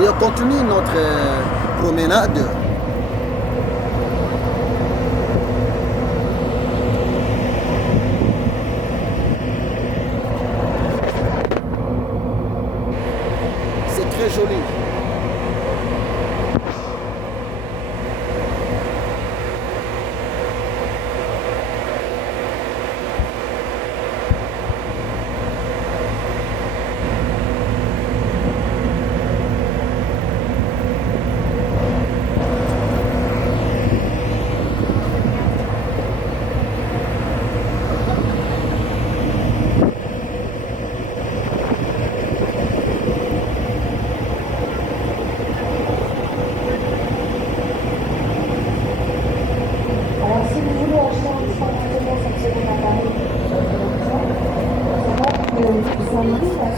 Et on continue notre promenade. C'est très joli.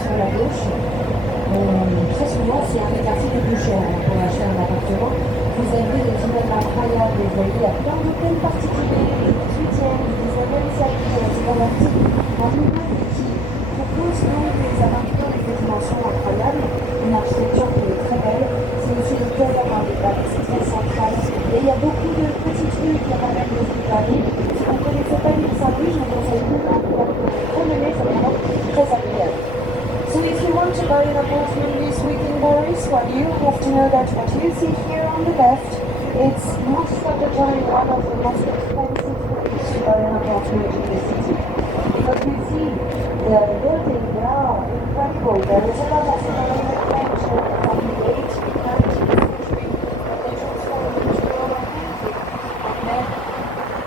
Sur la gauche, très souvent c'est un des quartiers les plus chers pour acheter un appartement. Vous avez des immeubles incroyables, vous voyez, il y a plein d'hôtels particuliers du 18e, du 19e siècle, c'est un immeuble qui propose donc des appartements avec des dimensions incroyables, une architecture qui est très belle, c'est aussi le cœur des Paris, c'est très central. Et il y a beaucoup de petites rues qui ramènent des rues Paris. Si vous ne connaissez pas l'île Saint-Louis, je vous conseille vraiment de promener, c'est vraiment très agréable. So if you want to buy an apartment this week in Paris, well, you have to know that what you see here on the left, it's most of the time one of the most expensive ways to buy an apartment in the city. Because you see, the buildings, they are incredible. There is a lot of architecture from the 18th, 19th century, but they transformed into Roman painting. And then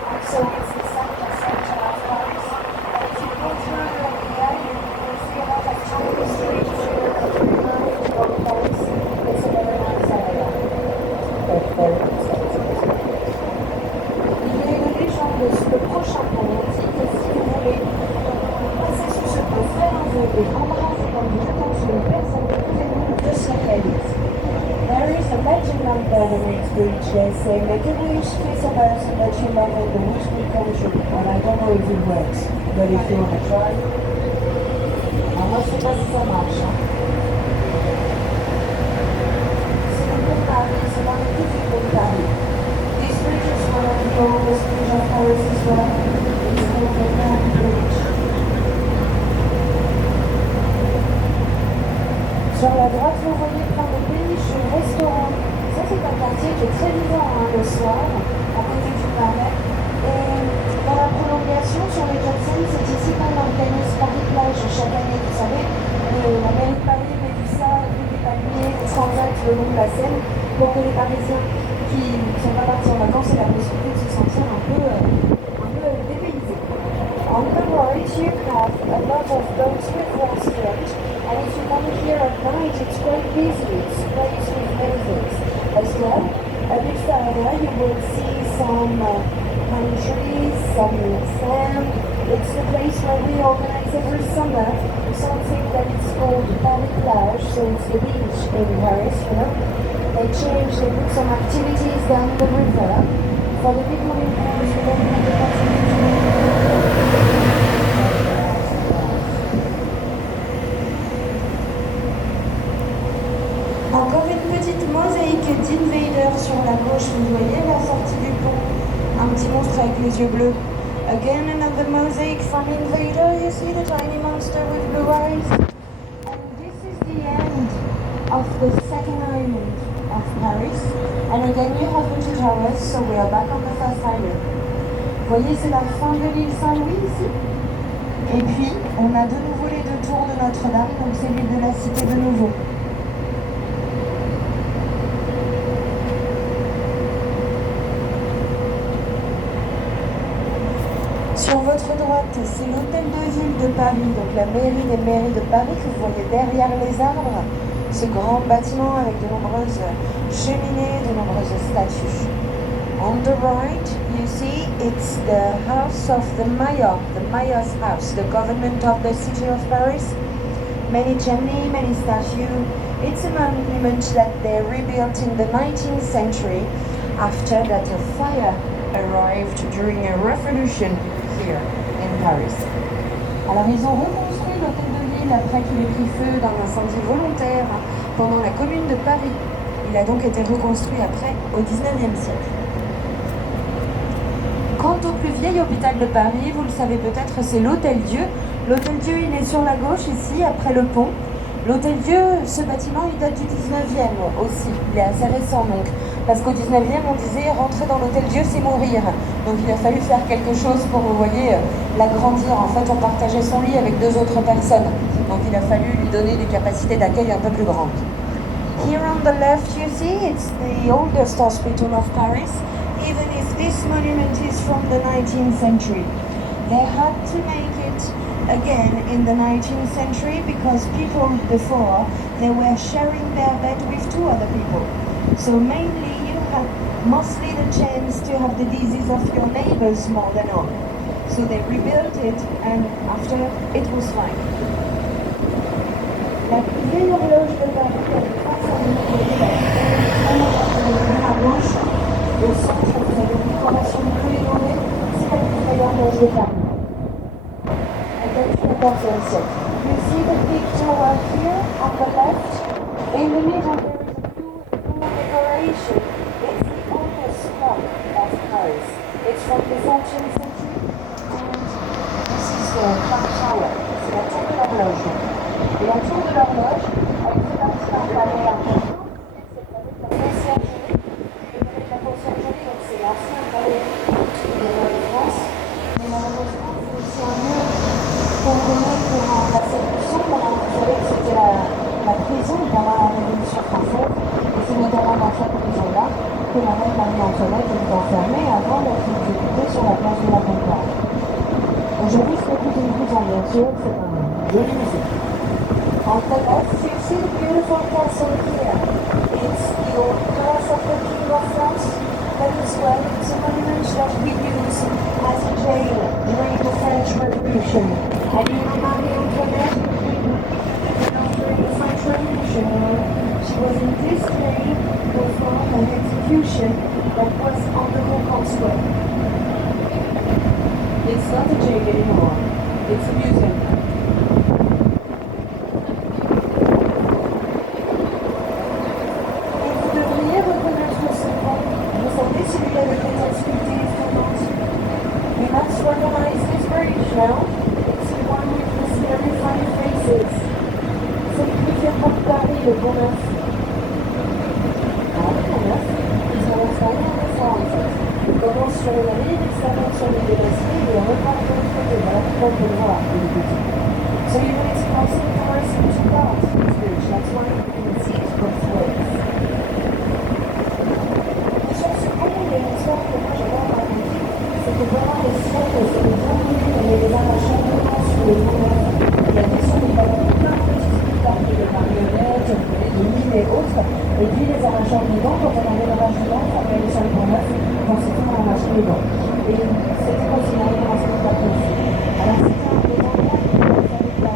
also it's the center of Paris. And if you go further on the island, you'll see a lot of Chinese streets of Paris. It's a very nice area. Il y a une légende sur le prochain pont. On dit que si vous voulez passer sur ce pont, faire un vœu et embrasser comme vous êtes une personne, vous pouvez nous de se There is a legend on Golden Bridge. They say, make a wish, kiss a person that you love, and the wish will come true. And I don't know if it works, but if you want to try, alors moi je sais pas si ça marche. C'est le pont Paris, c'est l'un des plus vieux ponts de Paris. This bridge is one of the oldest bridges of Paris as well. It's called the Golden Bridge. Sur la droite, vous voyez plein de péniches, restaurants. Ça, c'est un quartier qui est très vivant le soir, à côté du Marais. Et dans la prolongation, sur les Jackson, c'est ici qu'on organise Paris-Plage chaque année. Vous savez, la mairie de Paris met du sable, des palmiers, des transats le long de la Seine pour que les Parisiens qui ne sont pas partis en vacances aient la possibilité de se sentir un peu dépaysés. On the right, you have a lot of those with restaurants. And if you come here at night, it's quite busy. It's placed with mazes as well. A bit further, you will see some pine trees, some sand. It's the place where we organize every summer something that is called Paris Plage, so it's the beach in Paris, you know. They put some activities down the river. For the people in Paris who don't have the possibility. Encore une petite mosaïque d'Invader sur la gauche, vous voyez la sortie du pont, un petit monstre avec les yeux bleus. Again another mosaic from Invader, you see the tiny monster with blue eyes. And this is the end of the second island of Paris. And again you have the two towers, so we are back on the first island. Vous voyez, c'est la fin de l'île Saint-Louis ici. Et puis, on a de nouveau les deux tours de Notre-Dame, donc c'est l'île de la Cité de nouveau. Sur votre droite, c'est l'hôtel de ville de Paris, donc la mairie des mairies de Paris que vous voyez derrière les arbres. Ce grand bâtiment avec de nombreuses cheminées, de nombreuses statues. On the right, you see, it's the house of the mayor's house, the government of the city of Paris. Many chimney, many statues. It's a monument that they rebuilt in the 19th century after that a fire arrived during a revolution here in Paris. Alors ils ont reconstruit l'hôtel de ville après qu'il ait pris feu d'un incendie volontaire pendant la Commune de Paris. Il a donc été reconstruit après, au XIXe siècle. Quant au plus vieil hôpital de Paris, vous le savez peut-être, c'est l'Hôtel-Dieu. L'Hôtel-Dieu, il est sur la gauche ici, après le pont. L'Hôtel-Dieu, ce bâtiment, il date du 19e aussi. Il est assez récent donc. Parce qu'au 19e, on disait rentrer dans l'Hôtel-Dieu, c'est mourir. Donc il a fallu faire quelque chose pour, vous voyez, l'agrandir. En fait, on partageait son lit avec 2 autres personnes. Donc il a fallu lui donner des capacités d'accueil un peu plus grandes. Here on the left, you see, it's the oldest hospital of Paris, even if this monument is from the 19th century. They had to make it again in the 19th century because people before, they were sharing their bed with 2 other people. So mainly you had mostly the chance to have the disease of your neighbors more than all. So they rebuilt it and after it was fine. La plus vieille horloge de Paris, elle est face à la gauche. Au centre, vous avez une décoration de bleu et doré. C'est la plus vieille horloge de Paris. Elle date du XIVe siècle. You see the big tower here on the left? In the middle there is a blue decoration. It's the oldest clock of Paris. It's from the 14th century and this is the clock tower. C'est la tour de l'horloge. Et la tour de l'horloge, elle fait partie d'un palais important. C'est le palais de la Conciergerie. Le palais de la Conciergerie, donc c'est l'ancien palais des rois de France. Mais malheureusement, c'est aussi un lieu qu'on connaît pour la séduction. Vous savez que c'était la prison pendant la Révolution française. Et c'est notamment dans cette prison-là que la reine Marie-Antoinette est enfermée avant d'être exécutée sur la place de la Concorde. Aujourd'hui, ce n'est plus une prison, bien sûr, c'est un joli musée. On the left, you see the beautiful castle here. It's the old palace of the King of France. That is why it's a monument that we use as a jail during the French Revolution. And you know Marie Antoinette, during the French Revolution, she was in this jail before an execution that was on the Concorde Square. It's not a jail anymore. It's a museum. So you know it's possible for us to cross this bridge. That's why you can see it both ways. Les choses se font et l'histoire que moi j'adore raconter, c'est que pendant les siècles, c'est les grands murs et les arrachements sur les monts. Il y avait sur les ballons plein de petits spectacles de marionnettes, de mines et autres. Et puis les arracheurs vivants, quand on avait l'arrache vivant, on appelait sur le pont neuf, quand c'était un arrache vivant. Et c'était considéré comme un spectacle aussi. Alors c'était un des endroits qui nous avait permis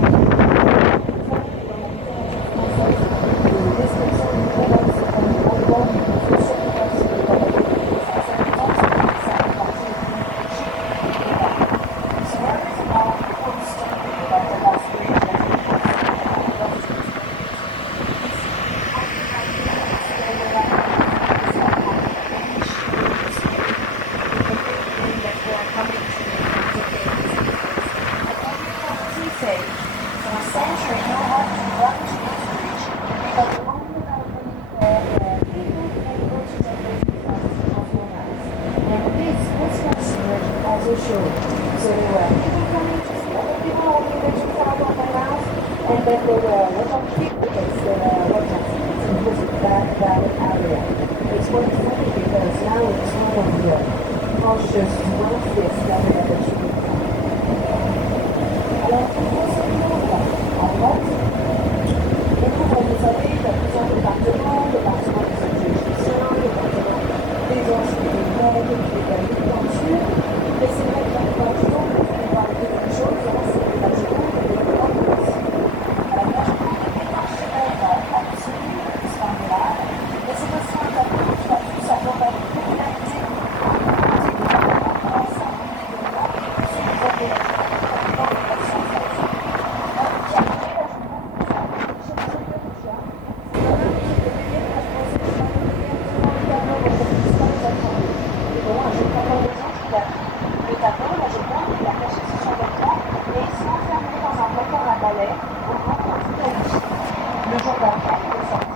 Le jour d'après, il est sorti.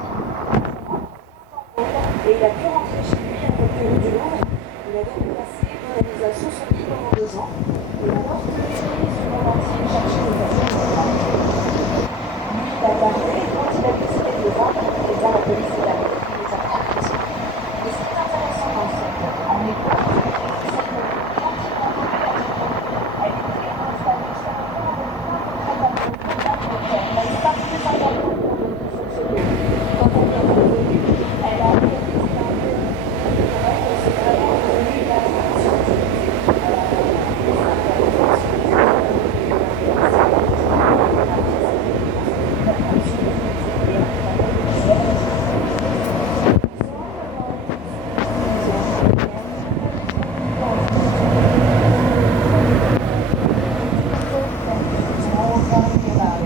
Et il a pu rentrer chez lui un peu plus rue du Louvre. Il a donc placé Mona Lisa sous son lit pendant 2 ans. Et alors que les polices du monde entier cherchaient des personnes lui, il a gardé. Et quand il a décidé de le vendre, eh bien, la police est arrivée. Il les a arrêtés. Et ce qui est intéressant dans cette anecdote, c'est que quand ils l'ont volée à Tokyo, elle était installée sur le pont avec plein de prêt-à-porter, plein de elle n'avait pas plus d'argent pour fonctionner. Quand elle est revenue, elle a réalisé un peu pour elle que c'est vraiment devenu une attraction touristique. Alors,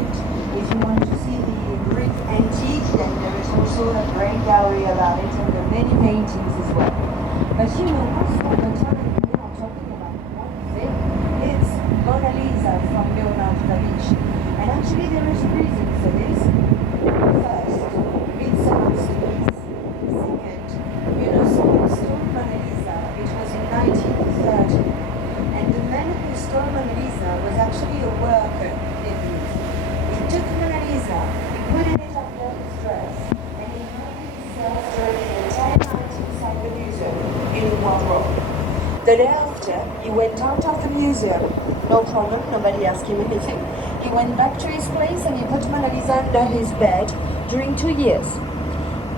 if you want to see the Greek antique, then there is also a great gallery about it and there are many paintings as well. But you know, most of the time we are talking about one thing, it's Mona Lisa from Leonardo da Vinci. And actually there is a reason for this. First, it's a masterpiece. Second, you know, someone stole Mona Lisa, it was in 1930. And the man who stole Mona Lisa was actually a worker in the Louvre. He took Mona Lisa, he put it under his dress, and he hung himself during the entire night inside the museum in a wardrobe. The day after, he went out of the museum. No problem, nobody asked him anything. He went back to his place and he put Mona Lisa under his bed during 2 years.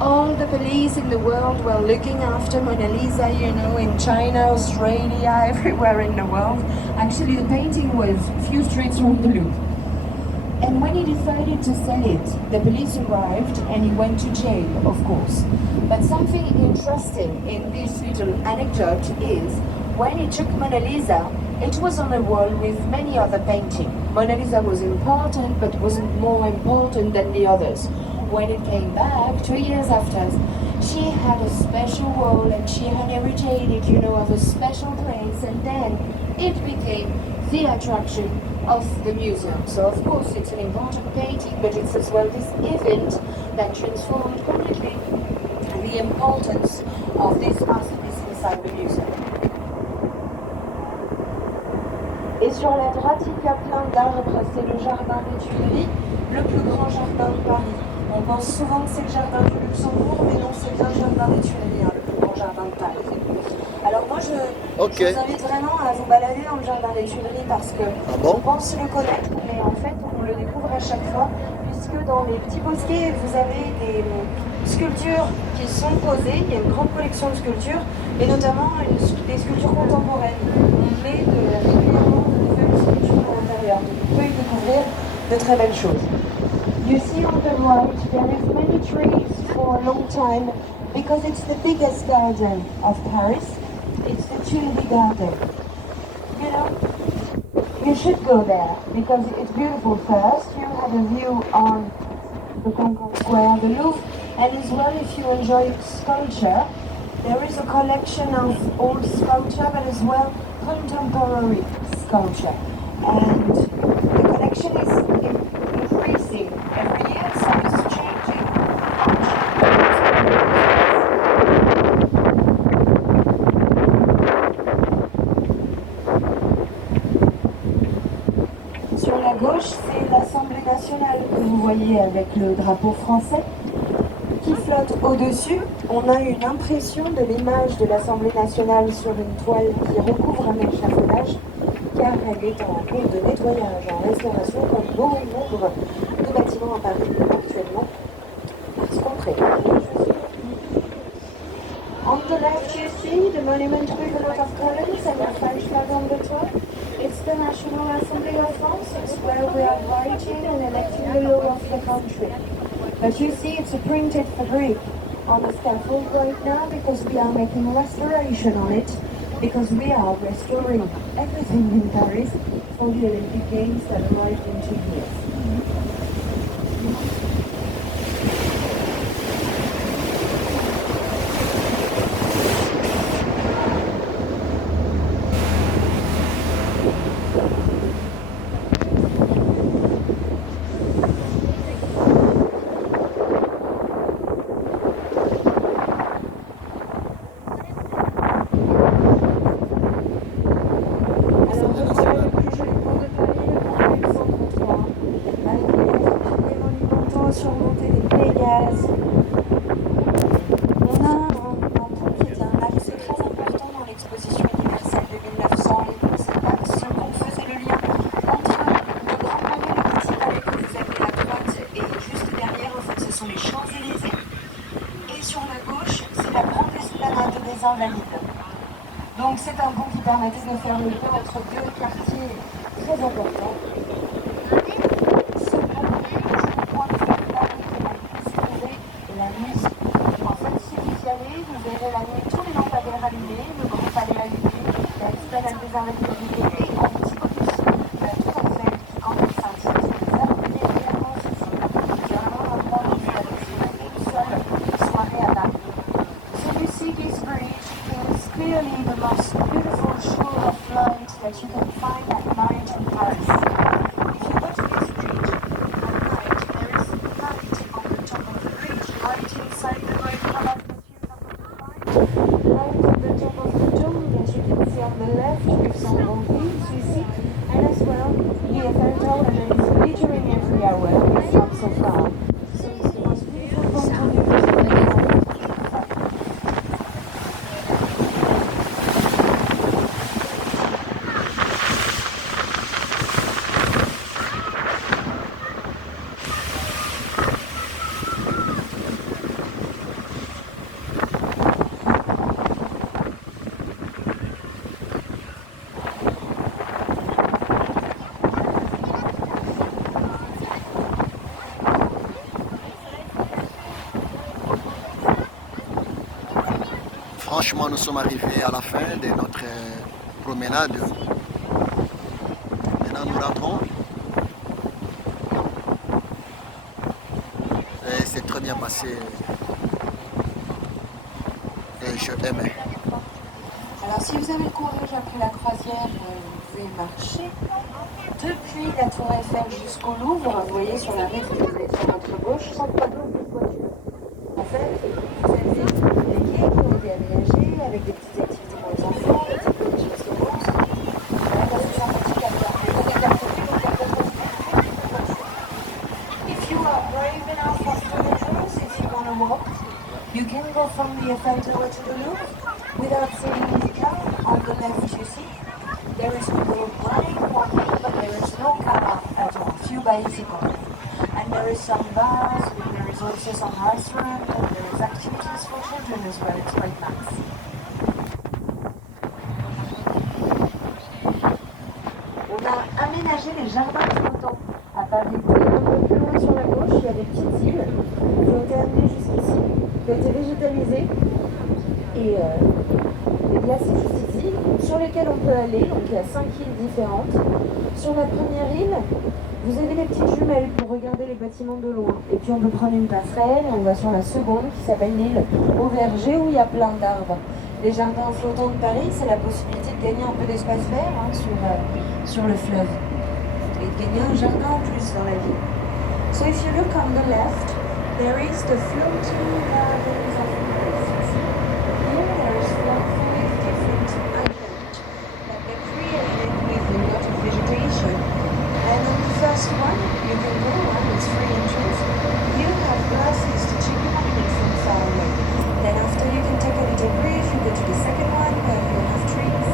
All the police in the world were looking after Mona Lisa, you know, in China, Australia, everywhere in the world. Actually, the painting was a few streets from the Louvre. And when he decided to sell it, the police arrived and he went to jail, of course. But something interesting in this little anecdote is when he took Mona Lisa, it was on a wall with many other paintings. Mona Lisa was important, but wasn't more important than the others. When it came back, 2 years after, she had a special wall and she had inherited it, you know, of a special place, and then it became the attraction of the museum. So of course it's an important painting, but it's as well this event that transformed completely the importance of this masterpiece inside the museum. Et sur la droite, il y a plein d'arbres, c'est le jardin des Tuileries, le plus grand jardin de Paris. On pense souvent que c'est le jardin du Luxembourg, mais non, c'est bien le jardin des Tuileries, hein, le plus grand jardin de Paris. Alors moi, je vous invite vraiment à vous balader dans le jardin des Tuileries parce que on pense le connaître, mais en fait, on le découvre à chaque fois, puisque dans les petits bosquets, vous avez des sculptures qui sont posées. Il y a une grande collection de sculptures, et notamment des sculptures contemporaines. On met régulièrement de nouvelles sculptures à l'intérieur, donc vous pouvez y découvrir de très belles choses. You see on the right, there is many trees for a long time because it's the biggest garden of Paris. It's the Tuileries Garden. You know, you should go there because it's beautiful. First, you have a view on the Concorde Square, the Louvre, and as well if you enjoy sculpture, there is a collection of old sculpture but as well contemporary sculpture. And the collection is increasing every year, so it's changing. Sur la gauche, c'est l'Assemblée nationale que vous voyez avec le drapeau français qui flotte au-dessus. On a une impression de l'image de l'Assemblée nationale sur une toile qui recouvre un échafaudage car elle est en cours de nettoyage, en restauration comme bon nombre de bâtiments à Paris actuellement parce qu'on prépare. On the left you see the monument with a lot of columns and a French flag on the top. It's the National Assembly of France. It's where we are writing and electing the law of the country. But you see it's a printed fabric on the scaffold right now because we are making restoration on it, because we are restoring everything in Paris for the Olympic Games that arrived in 2 years. nouveau surmonter des Pégases. On a un pont qui était un axe très important dans l'exposition universelle de 1900. C'est l'axe qu'on faisait le lien entre le Grand Palais, le Petit Palais que vous avez à droite, et juste derrière, en fait, ce sont les Champs-Élysées. Et sur la gauche, c'est la grande esplanade des Invalides. Donc c'est un pont qui permettait de faire le lien entre deux quartiers très importants. Ce pont, je crois que c'est là qui est le plus trouvé la nuit. En fait, si vous y allez, vous verrez la nuit tous les lampadaires allumés, le Grand Palais allumé, l'esplanade des Invalides allumée, et en petit bonus, la Tour Eiffel qui, quand elle scintille, vous allumez régulièrement ceci. C'est vraiment un endroit où vous allez faire une seule soirée à Paris. So you see this bridge is clearly the most beautiful show of light that you can find at night in Paris. If you go to this bridge at night, there is light on the top of the bridge, light inside the great palace that you have on the right, light on the top of the dome that you can see on the left with some movies you see, and as well the Eiffel Tower that is glittering every hour. It's not so far. So it's the most beautiful point of view for the Franchement, nous sommes arrivés à la fin de notre promenade. Maintenant, nous rentrons. Et c'est très bien passé. Et je aimais. Alors si vous avez le courage après la croisière, vous pouvez marcher depuis la Tour Eiffel jusqu'au Louvre. Vous voyez sur la rive que vous êtes sur votre gauche, sans tableau de voiture. En fait, vous avez des quais qui ont été aménagés avec des petites activités pour les enfants, des petits restaurants. Là, c'est sympathique à faire. Mais vous regardez donc à votre If you are brave enough for photos, if you want to walk, you can go from the Eiffel Tower to the Louvre without seeing the car. On the left, you see, there is people running, walking, but there is no car at all. Few bicycles. And there is some bars, there is also some restaurants, and there is activities for children as well. It's quite nice. On a aménagé les jardins flottants à Paris. Un peu plus loin sur la gauche, il y a des petites îles qui ont été amenées jusqu'ici, qui ont été végétalisées et placées juste ici, sur lesquelles on peut aller. Donc il y a 5 îles différentes. Sur la première île, vous avez les petites jumelles pour regarder les bâtiments de loin. Et puis on peut prendre une passerelle et on va sur la seconde qui s'appelle l'île au verger où il y a plein d'arbres. Les jardins flottants de Paris, c'est la possibilité de gagner un peu d'espace vert sur le fleuve. Et de gagner un jardin en plus dans la ville. So if you look on the left, there is the floating gardens of Paris. Here there is 5 different islands that they created with a lot of vegetation. And on the first one, you can go on, it's free entrance. You have glasses to check the monument from far away. Then after you can take a little brief, you go to the second one where you have trees.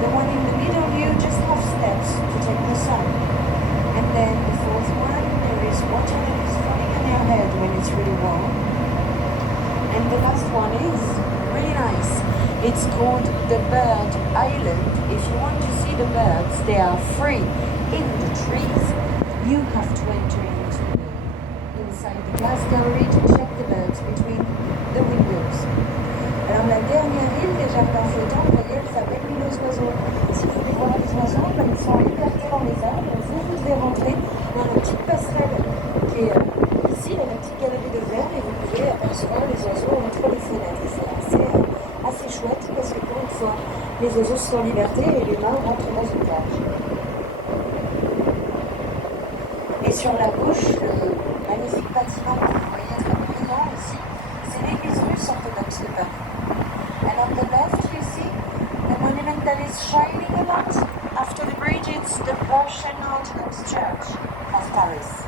The one in the middle, you just have steps to take the sun. And then the fourth one, there is water that is falling on your head when it's really warm. And the last one is really nice. It's called the Bird Island. If you want to see the birds, they are free. In the trees, you have to enter inside the glass gallery to check the birds between the windows. Alors la dernière île des jardins flottants, vous voyez, elle s'appelle l'île aux oiseaux. Si vous voulez voir les oiseaux, ils sont en liberté dans les arbres. Vous devez rentrer dans la petite passerelle qui est ici, dans la petite galerie de verre, et vous pouvez apercevoir les oiseaux entre les fenêtres. C'est assez chouette parce que pour une fois, les oiseaux sont en liberté et l'humain rentre dans une cage. Et sur la gauche, le magnifique bâtiment que vous voyez très bruyant ici, c'est l'église russe orthodoxe de Paris. And on the left, you see the monument that is shining a lot. After the bridge, it's the Russian Orthodox Church of Paris.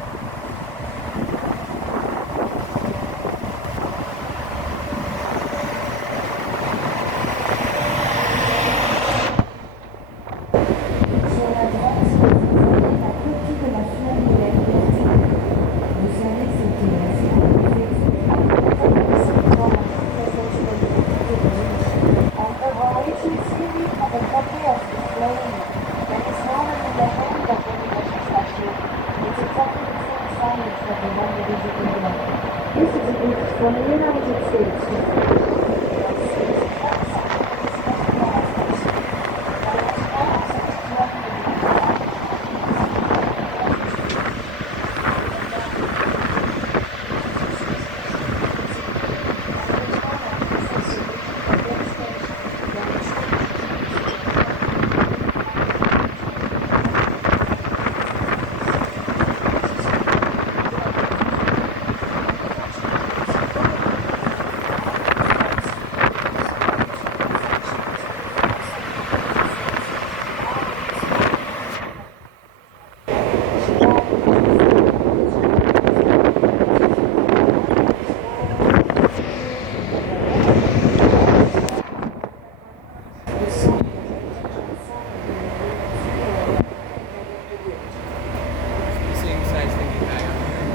This is a gift from the United States.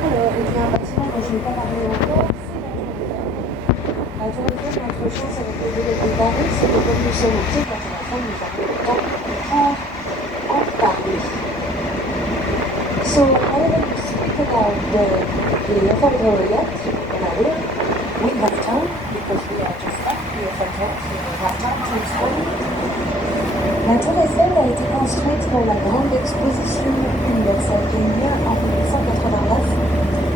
Alors, il y a un bâtiment dont je n'ai pas parlé encore, c'est la Tour Eiffel. Notre chance avec le développement de Paris, c'est que comme nous sommes au pied de la Tour Eiffel, nous avons le temps de en parler. So, whenever you speak about the Eiffel Tower yet, we have time, because we are just at the Eiffel Tower, so we have time to explain it. La Tour Eiffel a été construite pour la grande exposition universelle qui a eu lieu en 1989.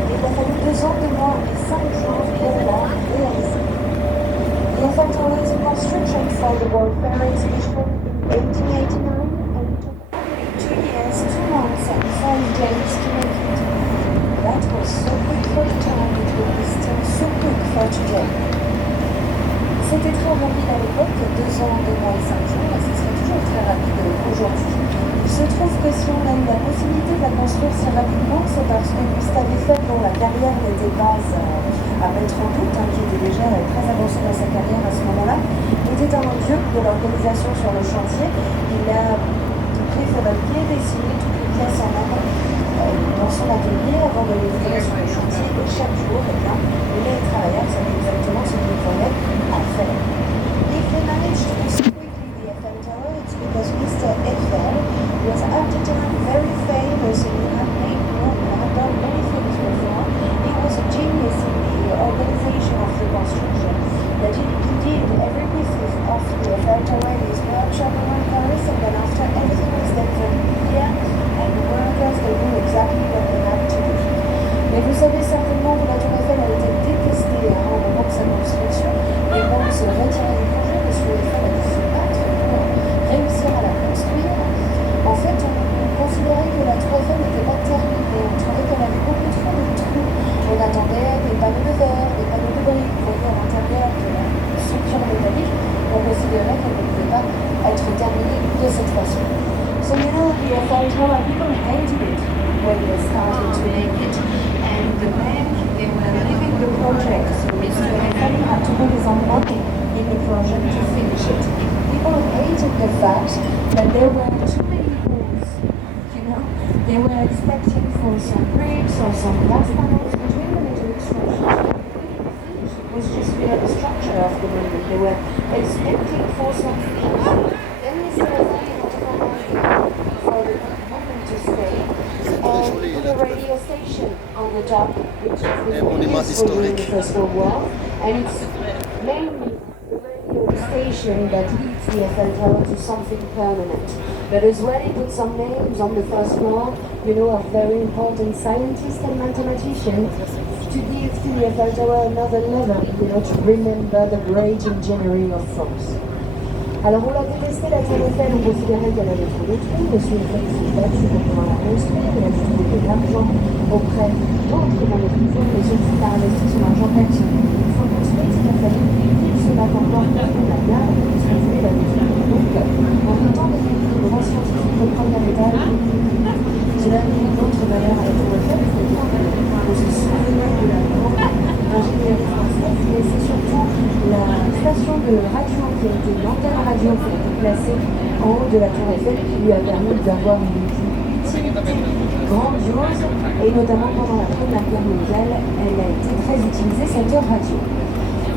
Il a fallu 2 ans, 2 mois et 5 jours pour la réaliser. The Eiffel Tower is a construction for the World Fair exhibition in 1889 and took only 2 years, 2 months and 5 days to make it. That was so quick for the time, it will be still so quick for today. C'était très rapide à l'époque, 2 ans, 2 mois et 5 jours, et ce serait toujours très rapide aujourd'hui. Il se trouve que si on a eu la possibilité de la construire si rapidement, c'est parce que Gustave Eiffel, dont la carrière n'était pas à mettre en doute, qui était déjà très avancé dans sa carrière à ce moment-là, était un dieu de l'organisation sur le chantier. Il a pris sur le pied, dessiné toutes les pièces en amont dans son atelier avant de les livrer sur le chantier, et chaque jour, les travailleurs savaient exactement ce qu'ils prenaient à faire. If they managed to do so quickly the Eiffel Tower, it's because Mr. Eiffel was at the time very famous and he had done many things before. He was a genius in the organization of the construction. That indeed, every piece of the Eiffel Tower in his workshop around Paris, and then after everything was done very clear, and the workers, they knew exactly what they had to do. Mais vous savez certainement que la Tour Eiffel a été détestée au moment de sa construction. Les membres se retiraient du projet, parce que Eiffel a dû se battre pour réussir à la construire. En fait, on considérait que la Tour Eiffel n'était pas terminée. On trouvait qu'elle avait beaucoup trop de trous. On attendait des panneaux de verre, des panneaux de briques. Vous voyez à l'intérieur de la structure métallique, on considérait qu'elle ne pouvait pas être terminée de cette façon. So you know, the Eiffel Tower, people hated it when they started to make it. And the men, they were leaving the project, so Mr. Eiffel had to put his own money in the project to finish it. People hated the fact that there were too many holes, you know. They were expecting for some bricks or some glass panels, but when they went to extrusion, it was just the structure of the building. They were expecting for something. Then Mr. Eiffel for the woman to stay and put a radio station on the top, which is useful during the First World War, and it's mainly the radio station that leads the Eiffel Tower to something permanent. But as well, he put some names on the first floor, you know, of very important scientists and mathematicians to give to the Eiffel Tower another level, you know, to remember the great engineering of France. Alors on l'a détesté la Tour Eiffel, on considérait qu'elle avait trop de trous, parce qu'une fois que c'est bâti pour pouvoir la construire, elle a dû trouver de l'argent auprès d'autres investisseurs, mais surtout par investi son argent personnel. Une fois construite, il a fallu qu'il se batte encore pour la garde, puisqu'il voulait la détruire. Donc, en même temps, les grands scientifiques au premier étage, cela a mis d'autres valeurs à la Tour Eiffel, c'est-à-dire qu'on se souvenait de la grande ingénierie française, mais c'est surtout la station de radio qui a été l'antenne radio qui a été placée en haut de la Tour Eiffel qui lui a permis d'avoir une utilité grandiose, et notamment pendant la Première Guerre mondiale, elle a été très utilisée, cette radio.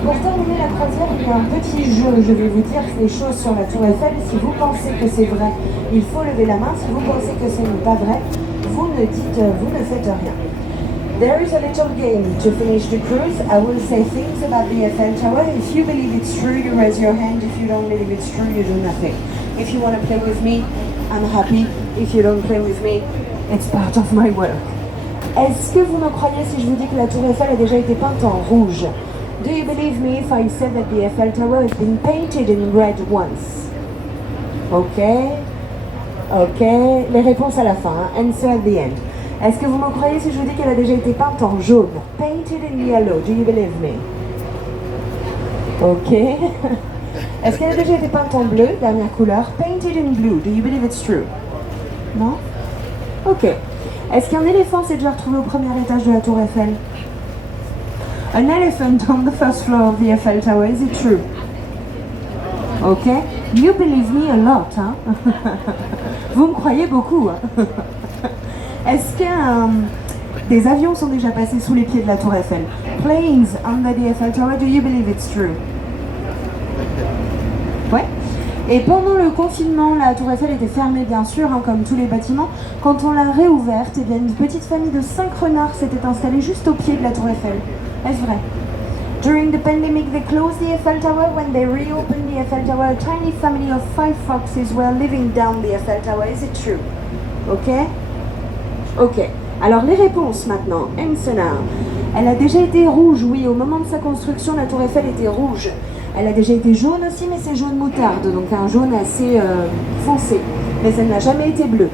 Pour terminer la croisière, il y a un petit jeu, je vais vous dire les choses sur la Tour Eiffel. Si vous pensez que c'est vrai, il faut lever la main. Si vous pensez que ce n'est pas vrai, vous ne faites rien. There is a little game to finish the cruise. I will say things about the Eiffel Tower. If you believe it's true, you raise your hand. If you don't believe it's true, you do nothing. If you want to play with me, I'm happy. If you don't play with me, it's part of my work. Est-ce que vous me croyez si je vous dis que la tour Eiffel a déjà été peinte en rouge? Do you believe me if I said that the Eiffel Tower has been painted in red once? Okay. Les réponses à la fin. Answer at the end. Est-ce que vous me croyez si je vous dis qu'elle a déjà été peinte en jaune? Painted in yellow. Do you believe me? Ok. Est-ce qu'elle a déjà été peinte en bleu? Dernière couleur. Painted in blue. Do you believe it's true? Non? Ok. Est-ce qu'un éléphant s'est déjà retrouvé au premier étage de la tour Eiffel? An elephant on the first floor of the Eiffel Tower. Is it true? Ok. You believe me a lot, hein? Vous me croyez beaucoup, hein? Est-ce que des avions sont déjà passés sous les pieds de la tour Eiffel? Planes under the Eiffel Tower, do you believe it's true? Ouais. Et pendant le confinement, la tour Eiffel était fermée bien sûr, hein, comme tous les bâtiments. Quand on l'a réouverte, eh bien, une petite famille de 5 renards s'était installée juste au pied de la tour Eiffel. Est-ce vrai? During the pandemic, they closed the Eiffel Tower. When they reopened the Eiffel Tower, a tiny family of 5 foxes were living down the Eiffel Tower. Is it true? Ok, alors les réponses maintenant. Answer now. Elle a déjà été rouge, oui, au moment de sa construction, la tour Eiffel était rouge. Elle a déjà été jaune aussi, mais c'est jaune moutarde, donc un jaune assez foncé. Mais elle n'a jamais été bleue.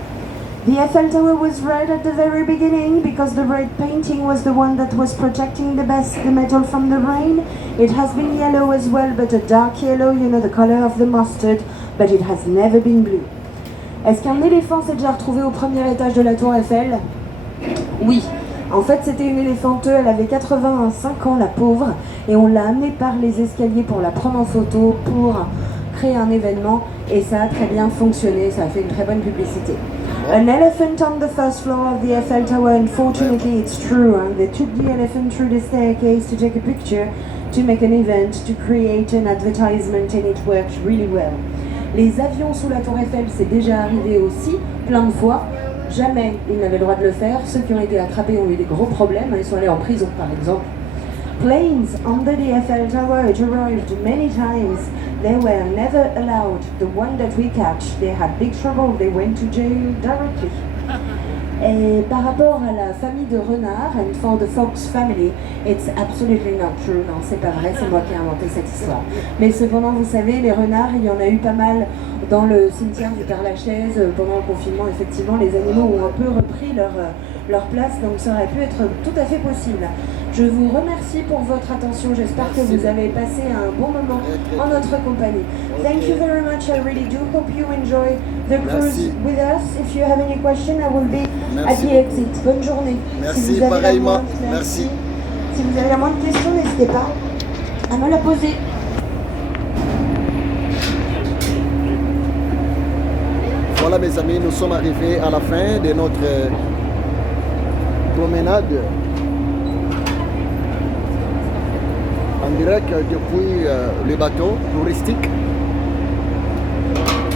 The Eiffel Tower was red at the very beginning because the red painting was the one that was protecting the metal from the rain. It has been yellow as well, but a dark yellow, you know, the color of the mustard, but it has never been blue. Est-ce qu'un éléphant s'est déjà retrouvé au premier étage de la tour Eiffel? Oui. En fait, c'était une éléphanteuse, elle avait 85 ans, la pauvre, et on l'a amenée par les escaliers pour la prendre en photo, pour créer un événement, et ça a très bien fonctionné, ça a fait une très bonne publicité. An elephant on the first floor of the Eiffel Tower, unfortunately it's true, hein? They took the elephant through the staircase to take a picture, to make an event, to create an advertisement, and it worked really well. Les avions sous la tour Eiffel, c'est déjà arrivé aussi, plein de fois. Jamais ils n'avaient le droit de le faire. Ceux qui ont été attrapés ont eu des gros problèmes. Ils sont allés en prison, par exemple. Planes under the Eiffel Tower it arrived many times. They were never allowed. The one that we catch, they had big trouble. They went to jail directly. Et par rapport à la famille de renards, and for the Fox family, it's absolutely not true. Non, c'est pas vrai, c'est moi qui ai inventé cette histoire. Mais cependant, vous savez, les renards, il y en a eu pas mal dans le cimetière du Père-Lachaise. Pendant le confinement, effectivement, les animaux ont un peu repris leur place, donc ça aurait pu être tout à fait possible. Je vous remercie pour votre attention. J'espère que vous avez passé un bon moment en notre compagnie. Thank you very much. I really do hope you enjoy the cruise with us. If you have any question, I will be at the exit. Bonne journée. Merci, pareillement. Merci. Si vous avez la moindre question, n'hésitez pas à me la poser. Voilà mes amis, nous sommes arrivés à la fin de notre promenade en direct depuis le bateau touristique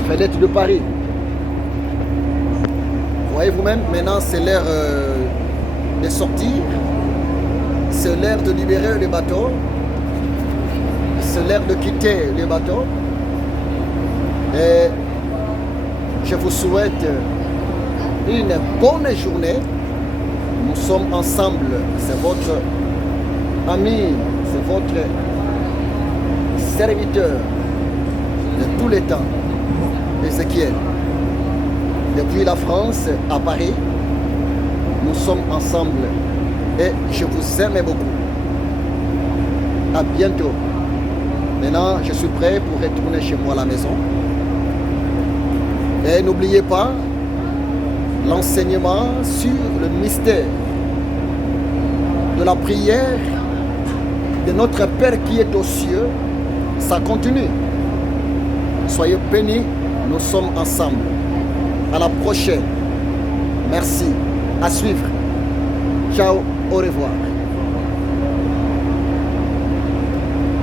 Vedette de Paris. Vous voyez vous-même, maintenant c'est l'heure de sortir, c'est l'heure de libérer le bateau, c'est l'heure de quitter le bateau. Et je vous souhaite une bonne journée. Nous sommes ensemble. C'est votre ami, c'est votre serviteur de tous les temps, Ezekiel. Depuis la France à Paris, nous sommes ensemble et je vous aime beaucoup. À bientôt. Maintenant, je suis prêt pour retourner chez moi à la maison. Et n'oubliez pas l'enseignement sur le mystère de la prière de notre Père qui est aux cieux. Ça continue. Soyez bénis, nous sommes ensemble. À la prochaine. Merci. À suivre. Ciao, au revoir.